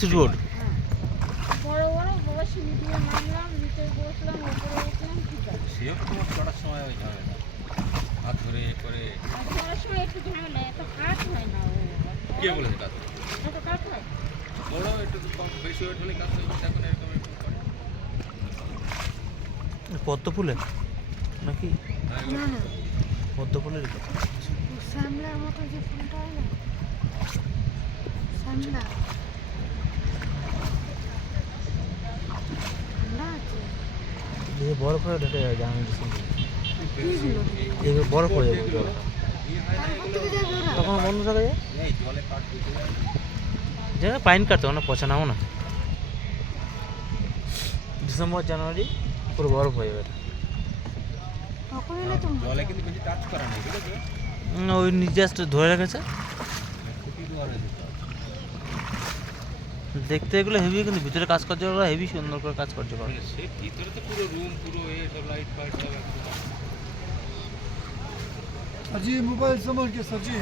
Concrete road. বড় বড় বসে মিটিয়ে নামলাম, নিচে বসলাম, ওপরে উঠলাম, ঠিক আছে। সেও তোমার চড়ার সময় ওই ঝামেলা হাত ধরে এ করে। আর চলার সময় একটু ঝামেলা, এত কাজ হয় না ও। কে বলেছে কাজ? এত কাজ হয়। বড় একটু কম বেশি ওয়েট হলে কাজ হয়ে এখন এরকম একটু করে। পদ্ম ফুলে নাকি? না না, পদ্ম ফুলের শ্যামলার মতো যে ফুলটা হয় না, শ্যামলা ঠান্ডা আছে। বরফ হয়ে ঢেকে যাবে আমি এইগুলো এইগুলো বরফ হয়ে যাবে জল। তারপর থেকে যাবে ওরা। তখন বন্ধ থাকে যায় এই জলে কাঠ দিতে যায়। যেন পাইন কাটতে না পচা নাও না। ডিসেম্বর জানুয়ারি পুরো বরফ হয়ে যাবে। তখন এলে তো জলে কিন্তু বেশি টাচ করা নেই, বুঝেছো? ওই নিজে আসতে ধরে রেখেছে। খুবই দুয়ারে দিতে হবে। দেখতে এগুলো হেভি, কিন্তু ভিতরে কাজ করছে ওরা হেভি সুন্দর করে কাজ করছে ওরা। মানে সে ভিতরে তো পুরো রুম পুরো এ সব লাইট ফাইট সব একদম। सर जी मोबाइल संभाल के सर जी।